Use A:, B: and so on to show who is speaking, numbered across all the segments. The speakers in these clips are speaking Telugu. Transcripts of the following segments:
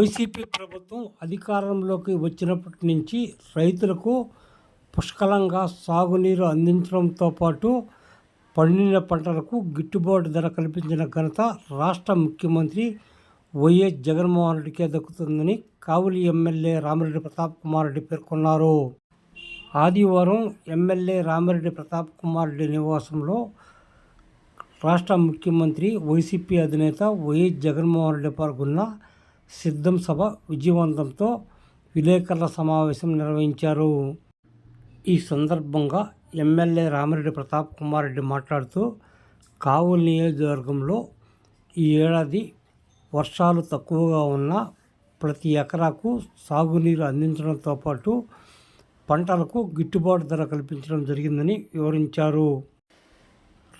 A: వైసీపీ ప్రభుత్వం అధికారంలోకి వచ్చినప్పటి నుంచి రైతులకు పుష్కలంగా సాగునీరు అందించడంతో పాటు పండిన పంటలకు గిట్టుబాటు ధర కల్పించిన ఘనత రాష్ట్ర ముఖ్యమంత్రి వైఎస్ జగన్మోహన్ రెడ్డికే దక్కుతుందని కావలి ఎమ్మెల్యే రామిరెడ్డి ప్రతాప్ కుమార్ రెడ్డి పేర్కొన్నారు. ఆదివారం ఎమ్మెల్యే రామిరెడ్డి ప్రతాప్ కుమార్ రెడ్డి నివాసంలో రాష్ట్ర ముఖ్యమంత్రి వైసీపీ అధినేత వైఎస్ జగన్మోహన్ రెడ్డి పాల్గొన్న సిద్ధం సభ విజయవంతంతో విలేకరుల సమావేశం నిర్వహించారు. ఈ సందర్భంగా ఎమ్మెల్యే రామిరెడ్డి ప్రతాప్ కుమార్ రెడ్డి మాట్లాడుతూ కావులు నియోజకవర్గంలో ఈ ఏడాది వర్షాలు తక్కువగా ఉన్న ప్రతి ఎకరాకు సాగునీరు అందించడంతో పాటు పంటలకు గిట్టుబాటు ధర కల్పించడం జరిగిందని వివరించారు.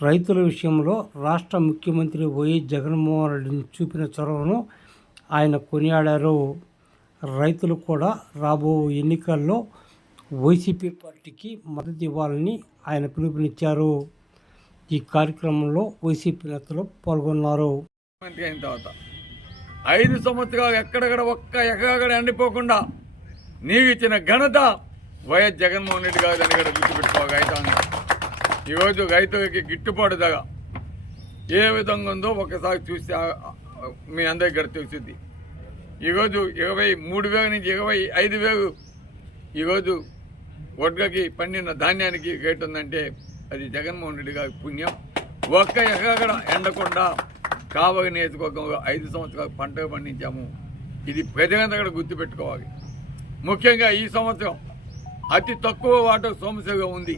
A: రైతుల విషయంలో రాష్ట్ర ముఖ్యమంత్రి వైఎస్ జగన్మోహన్ రెడ్డిని చూపిన చొరవను ఆయన కొనియాడారు. రైతులు కూడా రాబో ఎన్నికల్లో వైసీపీ పార్టీకి మద్దతు ఇవ్వాలని ఆయన పిలుపునిచ్చారు. ఈ కార్యక్రమంలో వైసీపీ నేతలు పాల్గొన్నారు.
B: అయిన తర్వాత ఐదు సంవత్సరాలు ఎక్కడెక్కడ ఒక్క ఎక్కడ ఎండిపోకుండా నీవు ఇచ్చిన ఘనత వైఎస్ జగన్మోహన్ రెడ్డి గారు అని కూడా గుర్తుపెట్టుకో రైతాంగం. ఈరోజు రైతులకి గిట్టుబాటు ధర ఏ విధంగా ఉందో ఒకసారి చూస్తే మీ అందరికి కూడా తెలుస్తుంది ఈరోజు ఇరవై మూడు వేల నుంచి ఇరవై ఐదు వేలు ఈరోజు వడ్లకి పండిన ధాన్యానికి రేటు ఉందంటే అది జగన్మోహన్ రెడ్డి గారి పుణ్యం. ఒక్క ఎక్కడ ఎండకుండా కావలి నియోజకవర్గంలో ఐదు సంవత్సరాలు పంట పండించాము. ఇది ప్రజలంతా కూడా గుర్తుపెట్టుకోవాలి. ముఖ్యంగా ఈ సంవత్సరం అతి తక్కువ వాటర్ సమస్యగా ఉంది.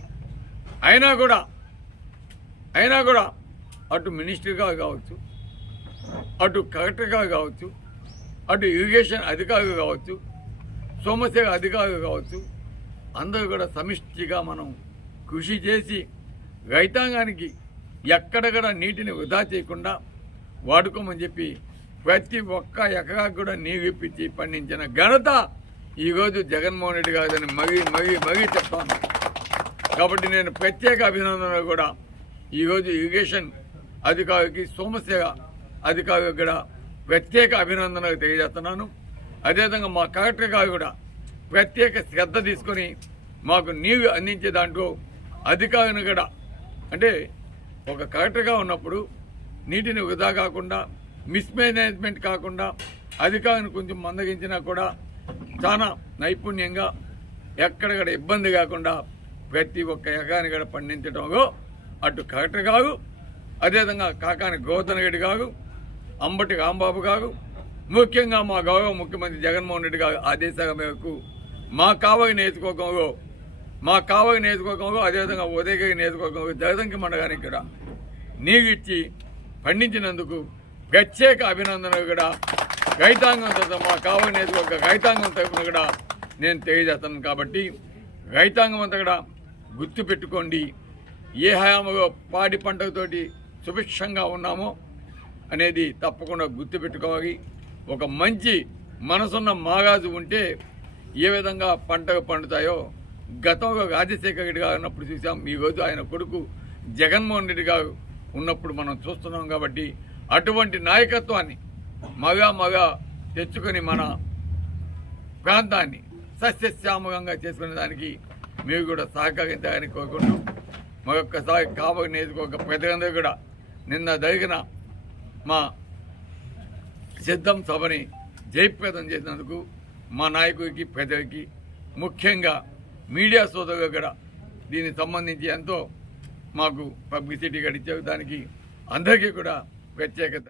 B: అయినా కూడా అయినా కూడా అటు మినిస్టర్గా కావచ్చు అటు కలెక్టర్గా కావచ్చు అటు ఇరిగేషన్ అధికారులు కావచ్చు సోమశేఖ అధికారులు కావచ్చు అందరూ కూడా సమిష్టిగా మనం కృషి చేసి రైతాంగానికి ఎక్కడక్కడ నీటిని వృధా చేయకుండా వాడుకోమని చెప్పి ప్రతి ఒక్క ఎకరాకు కూడా నీరు ఇప్పించి పండించిన ఘనత ఈరోజు జగన్మోహన్ రెడ్డి గారిని మరీ మరీ మరీ చెప్తాను. కాబట్టి నేను ప్రత్యేక అభినందనలు కూడా ఈరోజు ఇరిగేషన్ అధికారికి సోమశేఖ అధికారికి కూడా ప్రత్యేక అభినందనలు తెలియజేస్తున్నాను. అదేవిధంగా మా కలెక్టర్ గారు కూడా ప్రత్యేక శ్రద్ధ తీసుకొని మాకు నీరు అందించే దాంట్లో అధికారిని కూడా అంటే ఒక కలెక్టర్గా ఉన్నప్పుడు నీటిని వృధా కాకుండా మిస్మేనేజ్మెంట్ కాకుండా అధికారిని కొంచెం మందగించినా కూడా చాలా నైపుణ్యంగా ఎక్కడెక్కడ ఇబ్బంది కాకుండా ప్రతి ఒక్క ఎకరాన్ని కూడా పండించడంలో అటు కలెక్టర్ కాదు అదేవిధంగా కాకాని గౌతమ్ రెడ్డి కాదు అంబటి రాంబాబు గారు ముఖ్యంగా మా గౌరవ ముఖ్యమంత్రి జగన్మోహన్ రెడ్డి గారు ఆదేశాల మేరకు మా కావలి నియోజకవర్గంలో మా కావలి నియోజకవర్గంలో అదేవిధంగా ఉదయగిరి నియోజకవర్గంలో జగదంకి మండగానికి కూడా నీరు ఇచ్చి పండించినందుకు ప్రత్యేక అభినందనలు కూడా. రైతాంగం తరఫున మా కావలి నియోజకవర్గ రైతాంగం తరఫున కూడా నేను తెలియజేస్తాను కాబట్టి రైతాంగం అంతా కూడా గుర్తుపెట్టుకోండి. ఏ హయాములో పాడి పంటలతోటి సుభిక్షంగా ఉన్నామో అనేది తప్పకుండా గుర్తుపెట్టుకోవాలి. ఒక మంచి మనసున్న మాగాజు ఉంటే ఏ విధంగా పంటలు పండుతాయో గతంలో రాజశేఖర రెడ్డి గారు ఉన్నప్పుడు చూసాం. ఈరోజు ఆయన కొడుకు జగన్మోహన్ రెడ్డి గారు ఉన్నప్పుడు మనం చూస్తున్నాం కాబట్టి అటువంటి నాయకత్వాన్ని మగ మగ తెచ్చుకొని మన ప్రాంతాన్ని సస్యశ్యామకంగా చేసుకునే దానికి మీరు కూడా సహకరించాలని కోరుకుంటూ మరొక్కసారి కాపు నియోజకవర్గ ప్రజలందరూ కూడా నిన్న జరిగిన మా సిద్ధం సభని జయప్రదం చేసినందుకు మా నాయకుడికి పెద్దకి ముఖ్యంగా మీడియా సోదరుగా కూడా దీనికి సంబంధించి ఎంతో మాకు పబ్లిసిటీ గడిచే దానికి అందరికీ కూడా ప్రత్యేకత